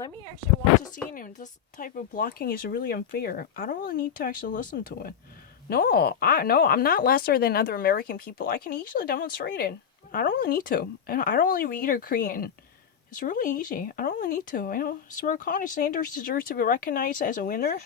let me actually watch a scene and this type of blocking is really unfair. I don't really need to actually listen to it. No, I'm not lesser than other American people. I can easily demonstrate it. I don't really need to. And I don't really read or Korean. It's really easy. I don't really need to. Sir Connie Sanders deserves to be recognized as a winner.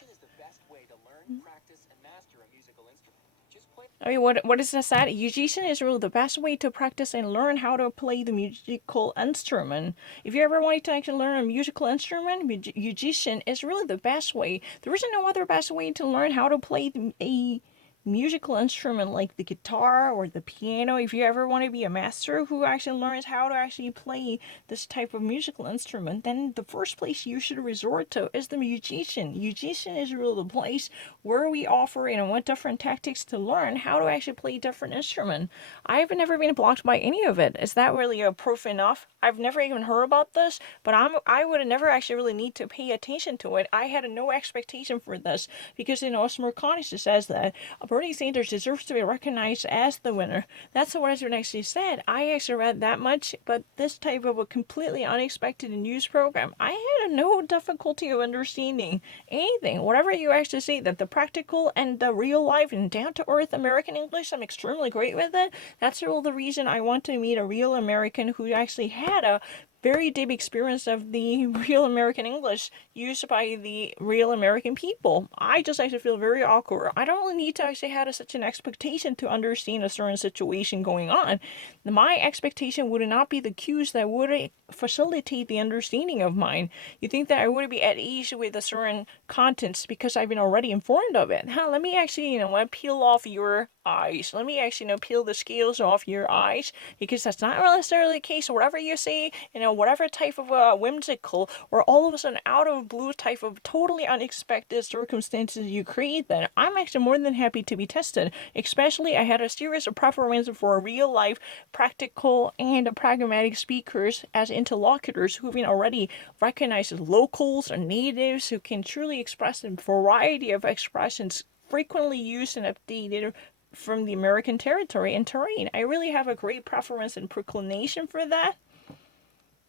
I mean, what is that said? Musician is really the best way to practice and learn how to play the musical instrument. If you ever wanted to actually learn a musical instrument, musician is really the best way. There isn't no other best way to learn how to play a musical instrument like the guitar or the piano. If you ever want to be a master who actually learns how to actually play this type of musical instrument, then the first place you should resort to is the musician. Musician is really the place where we offer what different tactics to learn how to actually play different instrument. I've never been blocked by any of it. Is that really a proof enough? I've never even heard about this, but I would never actually really need to pay attention to it. I had no expectation for this because Smirkani says that Bernie Sanders deserves to be recognized as the winner. That's what I actually said. I actually read that much, but this type of a completely unexpected news program, I had no difficulty of understanding anything. Whatever you actually say, that the practical and the real life and down to earth American English, I'm extremely great with it. That's all the reason I want to meet a real American who actually had a very deep experience of the real American English used by the real American people. I just actually feel very awkward. I don't really need to actually have such an expectation to understand a certain situation going on. My expectation would not be the cues that would facilitate the understanding of mine. You think that I would be at ease with a certain contents because I've been already informed of it. Let me actually, peel off your eyes. Let me actually, peel the scales off your eyes because that's not necessarily the case. Whatever you say, whatever type of whimsical or all of a sudden out of blue type of totally unexpected circumstances you create, then I'm actually more than happy to be tested. Especially, I had a serious preference for real life, practical, and pragmatic speakers as interlocutors who've been already recognized as locals or natives who can truly express a variety of expressions frequently used and updated from the American territory and terrain. I really have a great preference and proclination for that.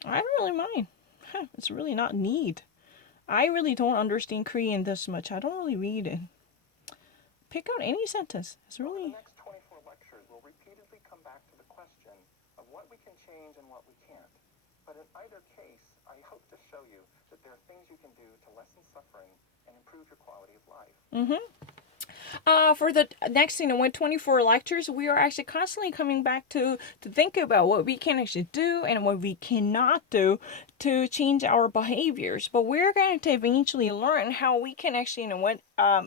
I don't really mind. It's really not need. I really don't understand Korean this much. I don't really read it. Pick out any sentence. It's really. The next 24 lectures will repeatedly come back to the question of what we can change and what we can't. But in either case, I hope to show you that there are things you can do to lessen suffering and improve your quality of life. For the next 24 lectures, we are actually constantly coming back to think about what we can actually do and what we cannot do to change our behaviors. But we're going to eventually learn how we can actually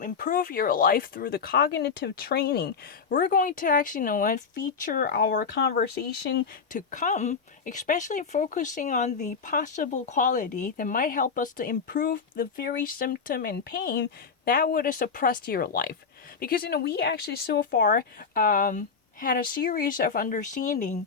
improve your life through the cognitive training. We're going to actually feature our conversation to come, especially focusing on the possible quality that might help us to improve the very symptom and pain that would have suppressed your life. Because we actually so far had a series of understanding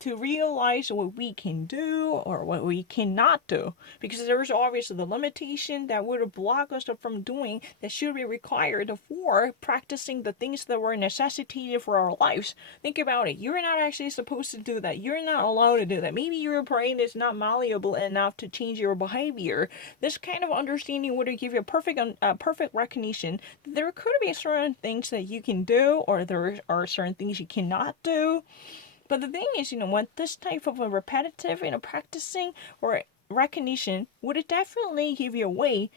to realize what we can do or what we cannot do, because there's obviously the limitation that would block us from doing that should be required for practicing the things that were necessitated for our lives. Think about it. You're not actually supposed to do that. You're not allowed to do that. Maybe your brain is not malleable enough to change your behavior. This kind of understanding would give you a perfect recognition that there could be certain things that you can do or there are certain things you cannot do. But the thing is, this type of a repetitive, practicing or recognition would definitely give you a way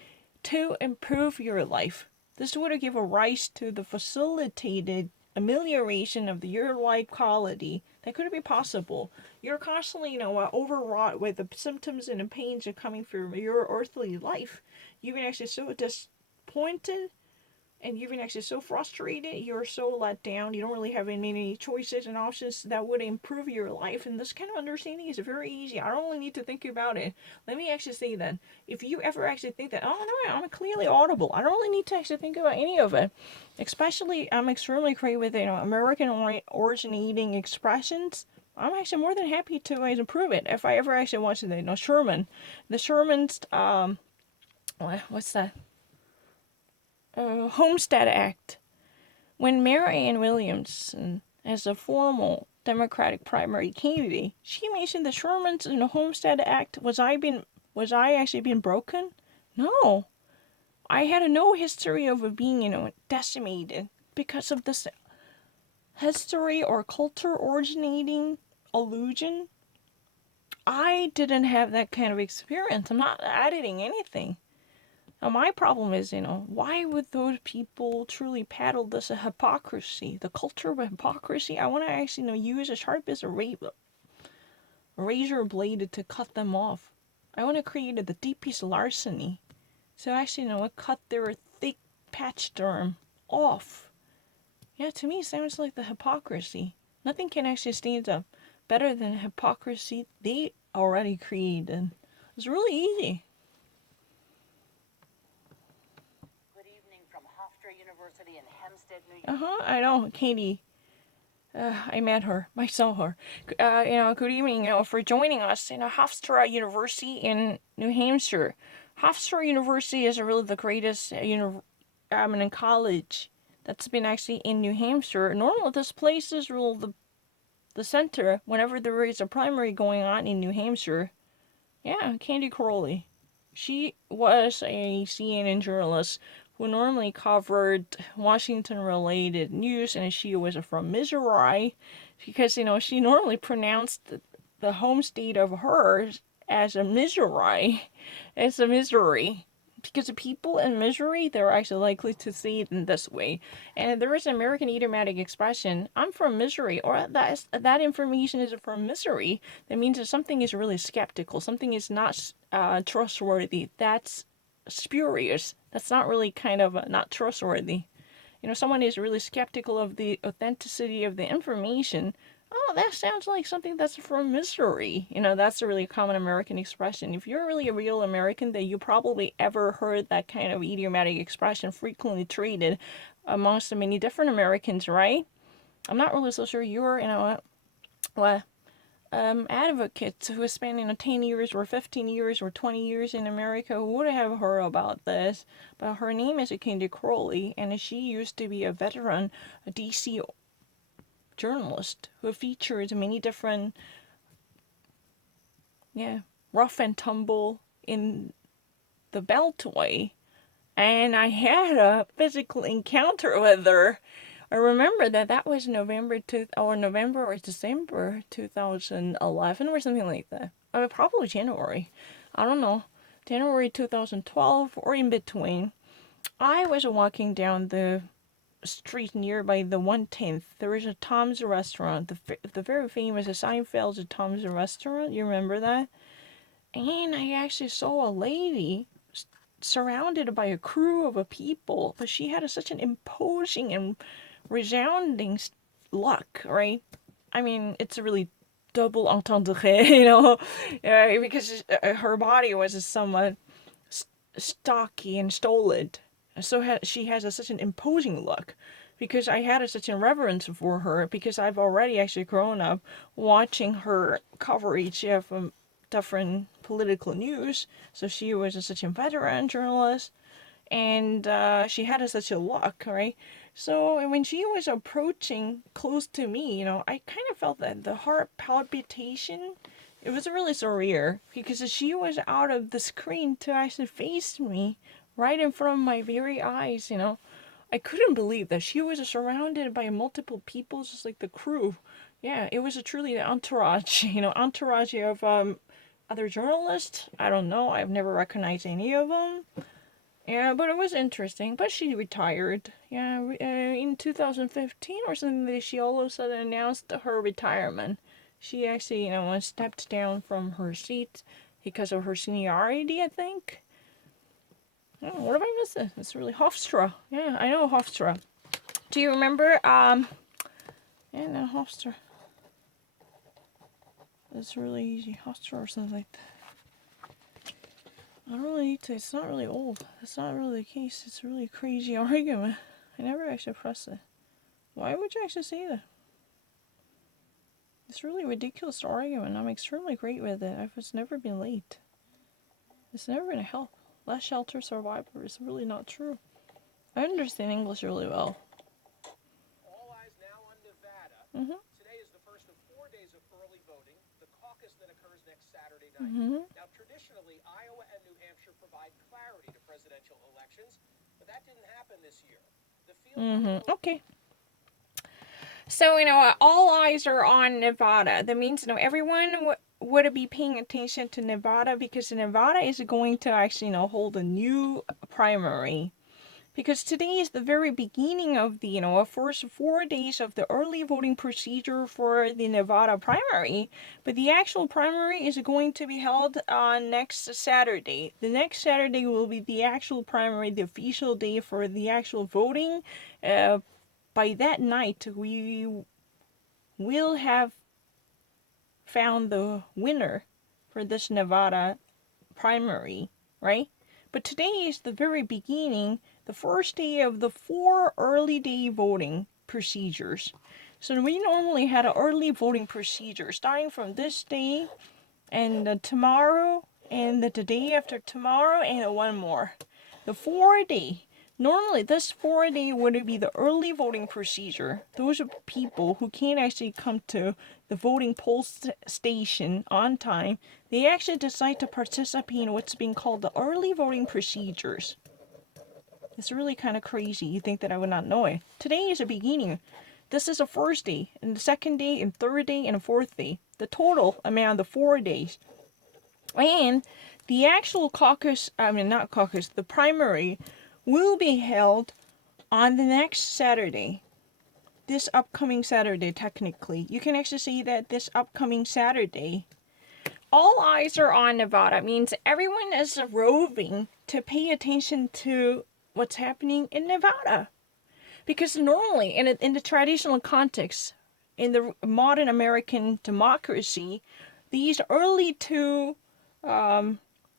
to improve your life. This would give a rise to the facilitated amelioration of your life quality that could be possible. You're constantly, overwrought with the symptoms and the pains coming from your earthly life. You've been actually so disappointed and you've been actually so frustrated, you're so let down, you don't really have many choices and options that would improve your life. And this kind of understanding is very easy. I don't really need to think about it. Let me actually say that if you ever actually think that, oh no, I'm clearly audible, I don't really need to actually think about any of it. Especially, I'm extremely great with American originating expressions. I'm actually more than happy to improve it if I ever actually watch Sherman. The Sherman's what's that? Homestead Act. When Marianne Williamson, as a formal Democratic primary candidate, she mentioned the Sherman's Homestead Act was Was I actually being broken? No. I had no history of being, decimated because of this history or culture originating illusion. I didn't have that kind of experience. I'm not editing anything. Now, my problem is, why would those people truly paddle this hypocrisy, the culture of hypocrisy? I want to actually, use as sharp as a razor blade to cut them off. I want to create the deepest larceny. So actually, cut their thick patch derm off. Yeah, to me, it sounds like the hypocrisy. Nothing can actually stand up better than hypocrisy they already created. It's really easy. Good evening from Hofstra University in Hempstead, New York. I know, Katie. I met her. I saw her. Good evening, for joining us in Hofstra University in New Hampshire. Hofstra University is really the greatest college that's been actually in New Hampshire. Normally, this place is really the center whenever there is a primary going on in New Hampshire. Yeah, Candy Crowley. She was a CNN journalist who normally covered Washington-related news, and she was from Missouri, because she normally pronounced the home state of hers as a Missouri, as a Missouri, because the people in Missouri, they're actually likely to say it in this way. And there is an American idiomatic expression, "I'm from Missouri," or that information is from Missouri. That means that something is really skeptical, something is not trustworthy. That's spurious. That's not really kind of not trustworthy. Someone is really skeptical of the authenticity of the information. Oh, that sounds like something that's from Missouri. That's a really common American expression. If you're really a real American, then you probably ever heard that kind of idiomatic expression frequently treated amongst many different Americans, right? I'm not really so sure you're, advocates who are spending 10 years or 15 years or 20 years in America who would have heard about this. But her name is Candy Crowley, and she used to be a veteran DC journalist who featured many different, rough and tumble in the Beltway. And I had a physical encounter with her. I remember that was November or December 2011 or something like that. Probably January. I don't know. January 2012 or in between. I was walking down the street nearby the 110th. There was a Tom's restaurant, the very famous Seinfeld's Tom's restaurant. You remember that? And I actually saw a lady surrounded by a crew of people, but she had such an imposing and resounding look, right? I mean, it's a really double entendre, because her body was somewhat stocky and stolid. So she has such an imposing look, because I had such a reverence for her, because I've already actually grown up watching her coverage of different political news. So she was such a veteran journalist, and she had such a look, right? So when she was approaching close to me, I kind of felt that the heart palpitation. It was really surreal, because she was out of the screen to actually face me right in front of my very eyes. I couldn't believe that she was surrounded by multiple people, just like the crew. Yeah, it was truly an entourage, entourage of other journalists. I don't know. I've never recognized any of them. Yeah, but it was interesting. But she retired. Yeah, in 2015 or something, she all of a sudden announced her retirement. She actually, stepped down from her seat because of her seniority, I think. Oh, what have I missed? It's really Hofstra. Yeah, I know Hofstra. Do you remember? Yeah, no, Hofstra. It's really easy. Hofstra or something like that. I don't really need to. It's not really old. That's not really the case. It's a really crazy argument. I never actually pressed it. Why would you actually say that? It's really ridiculous argument. I'm extremely great with it. I've just never been late. It's never been a help. Less shelter survivor is really not true. I understand English really well. All eyes now on Nevada. Mm-hmm. Today is the first of 4 days of early voting. The caucus that occurs next Saturday night. Mm-hmm. Now, traditionally, Iowa and New Hampshire provide clarity to presidential elections, but that didn't happen this year. The field Mm-hmm. Okay. So, all eyes are on Nevada. That means, everyone would be paying attention to Nevada because Nevada is going to actually, hold a new primary. Because today is the very beginning of the, first 4 days of the early voting procedure for the Nevada primary. But the actual primary is going to be held on next Saturday. The next Saturday will be the actual primary, the official day for the actual voting. By that night, we will have found the winner for this Nevada primary, right? But today is the very beginning, the first day of the 4 early day voting procedures. So we normally had an early voting procedure starting from this day and tomorrow and the day after tomorrow and one more. The 4 day. Normally, this 4 day would be the early voting procedure. Those are people who can't actually come to the voting poll station on time. They actually decide to participate in what's being called the early voting procedures. It's really kind of crazy. You think that I would not know it. Today is a beginning. This is the first day, and the second day, and third day, and the fourth day. The total amount of 4 days. And the actual not caucus, the primary will be held on the next Saturday. This upcoming Saturday, technically. You can actually see that this upcoming Saturday. All eyes are on Nevada. It means everyone is roving to pay attention to what's happening in Nevada. Because normally, in the traditional context, in the modern American democracy, these early two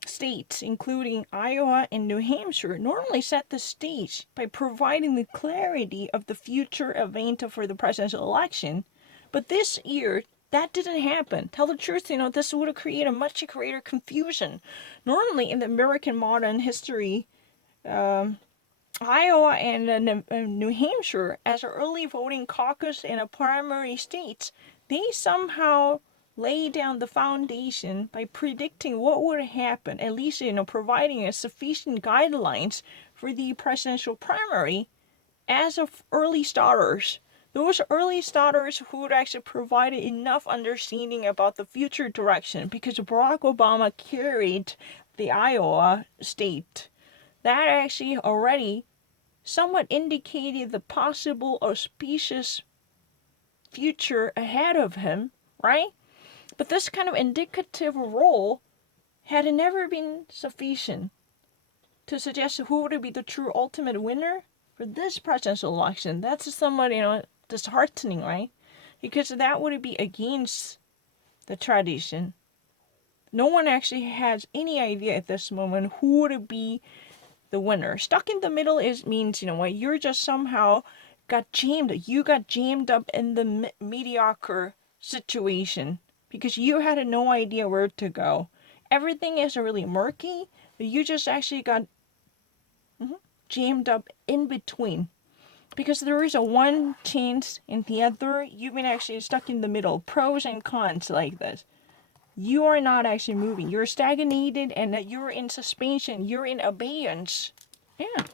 states, including Iowa and New Hampshire, normally set the stage by providing the clarity of the future event for the presidential election. But this year, that didn't happen. Tell the truth, this would have created a much greater confusion. Normally, in the American modern history, Iowa and New Hampshire, as early voting caucus and a primary states, they somehow lay down the foundation by predicting what would happen, at least, providing a sufficient guidelines for the presidential primary as of early starters. Those early starters who would actually provide enough understanding about the future direction because Barack Obama carried the Iowa state. That actually already somewhat indicated the possible auspicious future ahead of him, right? But this kind of indicative role had never been sufficient to suggest who would be the true ultimate winner for this presidential election. That's somewhat, disheartening, right? Because that would be against the tradition. No one actually has any idea at this moment who would be the winner. Stuck in the middle means, you're just somehow got jammed. You got jammed up in the mediocre situation because you had no idea where to go. Everything is really murky, but you just actually got jammed up in between. Because there is a one chance and the other, you've been actually stuck in the middle. Pros and cons like this. You are not actually moving. You're stagnated and you're in suspension. You're in abeyance. Yeah.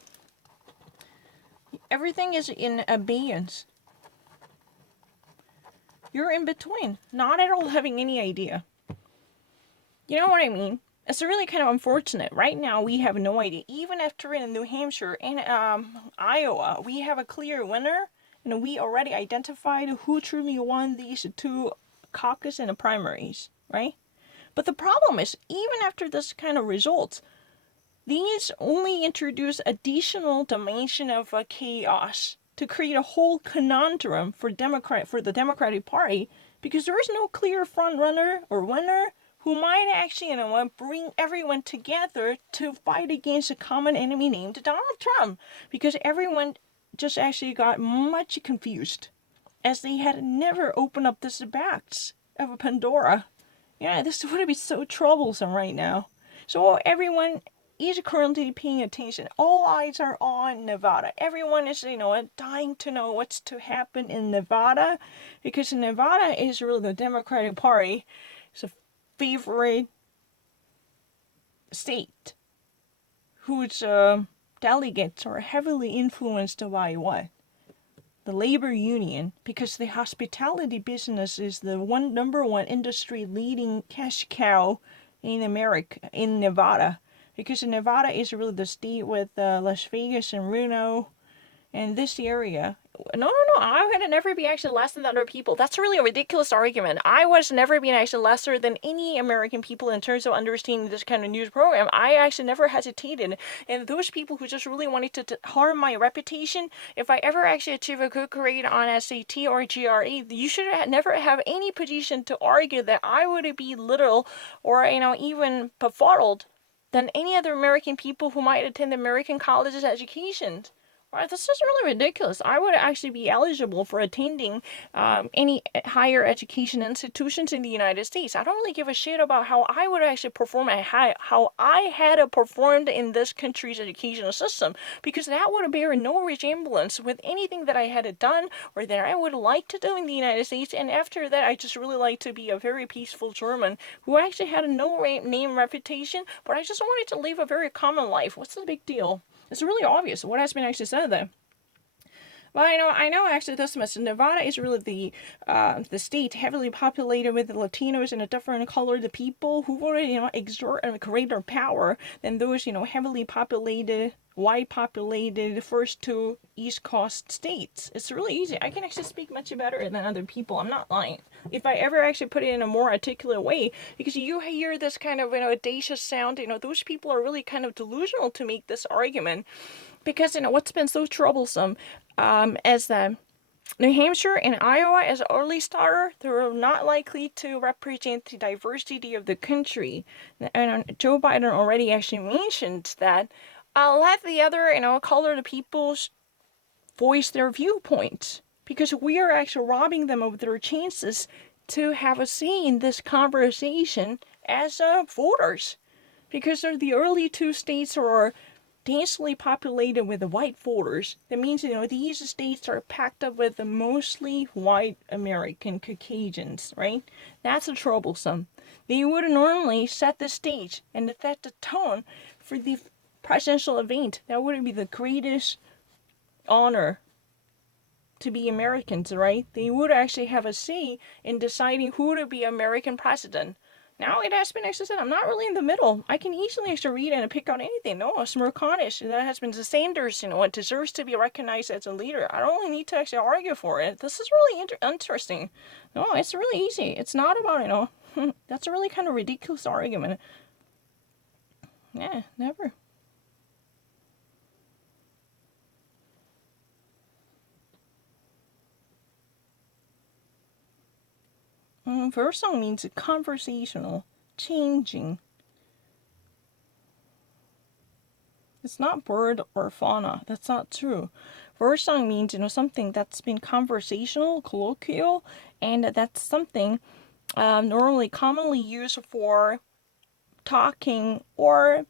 Everything is in abeyance. You're in between. Not at all having any idea. You know what I mean? It's really kind of unfortunate. Right now, we have no idea. Even after in New Hampshire and Iowa, we have a clear winner. And we already identified who truly won these two caucus and the primaries, right? But the problem is, even after this kind of results, these only introduce additional dimension of chaos to create a whole conundrum for the Democratic Party because there is no clear front runner or winner who might actually, bring everyone together to fight against a common enemy named Donald Trump because everyone just actually got much confused as they had never opened up this box of Pandora. Yeah, this would be so troublesome right now. So everyone is currently paying attention. All eyes are on Nevada. Everyone is, dying to know what's to happen in Nevada because Nevada is really the Democratic Party. It's a favorite state whose delegates are heavily influenced by what? The labor union, because the hospitality business is the number one industry leading cash cow in America, in Nevada. Because Nevada is really the state with Las Vegas and Reno and this area. No, no, no. I would never be actually less than other people. That's really a ridiculous argument. I was never being actually lesser than any American people in terms of understanding this kind of news program. I actually never hesitated. And those people who just really wanted to harm my reputation, if I ever actually achieve a good grade on SAT or GRE, you should never have any position to argue that I would be little or, even befuddled than any other American people who might attend American colleges educations. Right, this is really ridiculous. I would actually be eligible for attending any higher education institutions in the United States. I don't really give a shit about how I would actually perform and how I had performed in this country's educational system, because that would bear no resemblance with anything that I had done or that I would like to do in the United States. And after that, I just really like to be a very peaceful German who actually had a no name reputation, but I just wanted to live a very common life. What's the big deal? It's really obvious what has been actually said there. Well, I know actually this much. Nevada is really the state heavily populated with Latinos and a different colored people who would, exert a greater power than those, heavily populated, white populated first two East Coast states. It's really easy. I can actually speak much better than other people. I'm not lying. If I ever actually put it in a more articulate way, because you hear this kind of, audacious sound, those people are really kind of delusional to make this argument. Because, what's been so troublesome as the New Hampshire and Iowa as an early starter, they're not likely to represent the diversity of the country. And Joe Biden already actually mentioned that let the other, colored peoples voice their viewpoints, because we are actually robbing them of their chances to have a say in this conversation as voters. Because they're the early two states are densely populated with the white voters. That means, these states are packed up with the mostly white American Caucasians, right? That's troublesome. They would normally set the stage and set the tone for the presidential event. That would be the greatest honor to be Americans, right? They would actually have a say in deciding who to be American president. Now it has been actually said I'm not really in the middle. I can easily actually read and pick out anything. No, Smirkanish, that has been the Sanders, it deserves to be recognized as a leader. I don't really need to actually argue for it. This is really interesting. No, it's really easy. It's not about, that's a really kind of ridiculous argument. Yeah, never. Versong means conversational, changing. It's not bird or fauna. That's not true. Versong means, something that's been conversational, colloquial, and that's something normally commonly used for talking or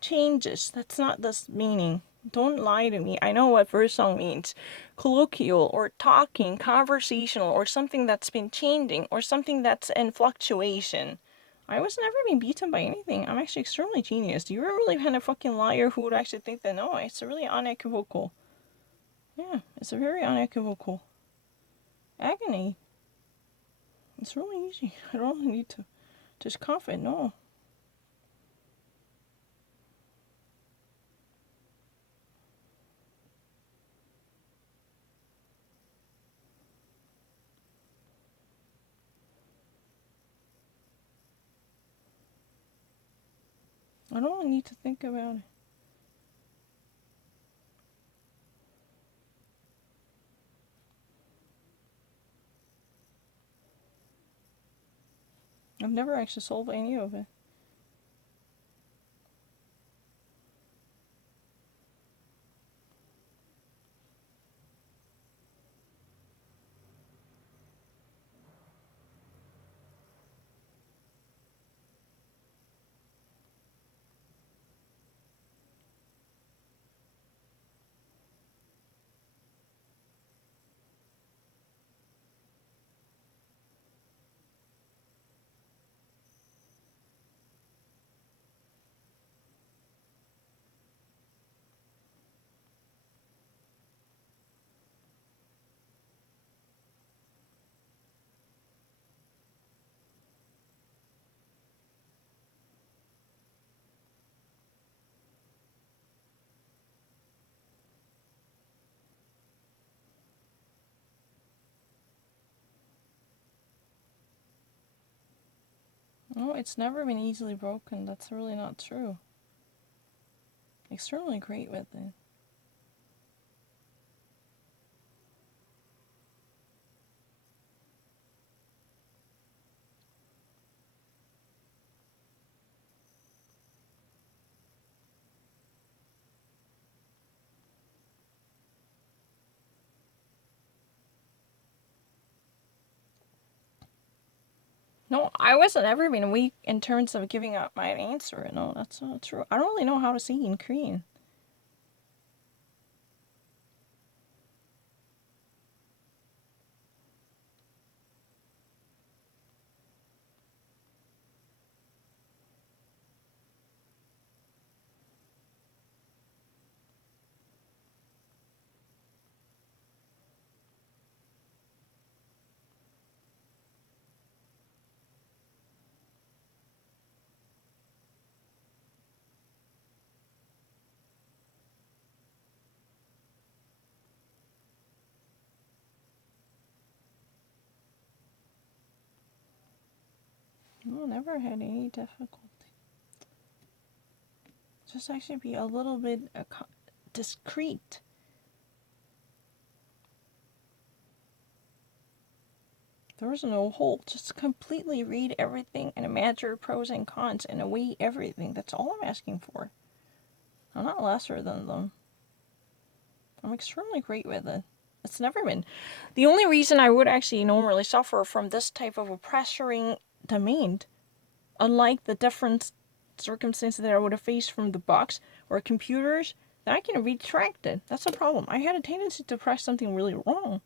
changes. That's not this meaning. Don't lie to me. I know what versong means. Colloquial or talking, conversational, or something that's been changing, or something that's in fluctuation. I was never being beaten by anything. I'm actually extremely genius. You're a really kind of fucking liar who would actually think that. No, it's really unequivocal. Yeah, it's a very unequivocal. Agony. It's really easy. I don't need to just cough it. No. I don't need to think about it. I've never actually solved any of it. No, it's never been easily broken. That's really not true. Extremely great with it. No, I wasn't ever been weak in terms of giving up my answer. No, that's not true. I don't really know how to sing in Korean. No, never had any difficulty. Just actually be a little bit discreet. There was no hole. Just completely read everything and imagine pros and cons and weigh everything. That's all I'm asking for. I'm not lesser than them. I'm extremely great with it. It's never been. The only reason I would actually normally suffer from this type of a pressuring domain, unlike the different circumstances that I would have faced from the box or computers, that I can retract it. That's the problem. I had a tendency to press something really wrong.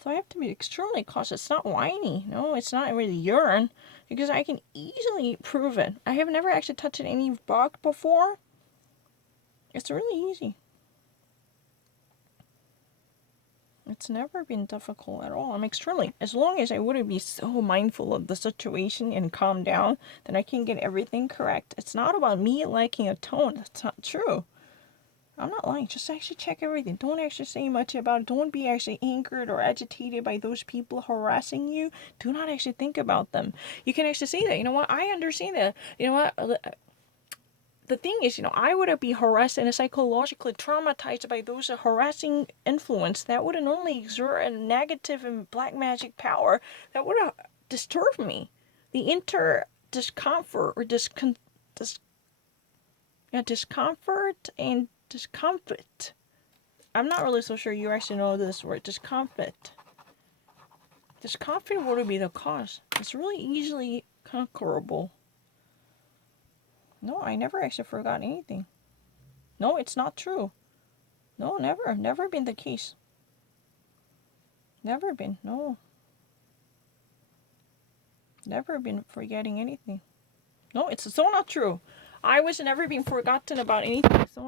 So I have to be extremely cautious. It's not whiny. No, it's not really urine. Because I can easily prove it. I have never actually touched any box before. It's really easy. It's never been difficult at all. I'm extremely, as long as I wouldn't be so mindful of the situation and calm down, then I can get everything correct. It's not about me lacking a tone. That's not true. I'm not lying. Just actually check everything. Don't actually say much about it. Don't be actually angered or agitated by those people harassing you. Do not actually think about them. You can actually say that. You know what? I understand that. You know what? The thing is, I would be harassed and psychologically traumatized by those harassing influence that would only exert a negative and black magic power that would have disturbed me. The discomfort or discomfort and discomfort. I'm not really so sure you actually know this word, discomfort. Discomfort would be the cause. It's really easily conquerable. No, I never actually forgot anything. No, it's not true. No, never. Never been the case. Never been. No. Never been forgetting anything. No, it's so not true. I was never being forgotten about anything. So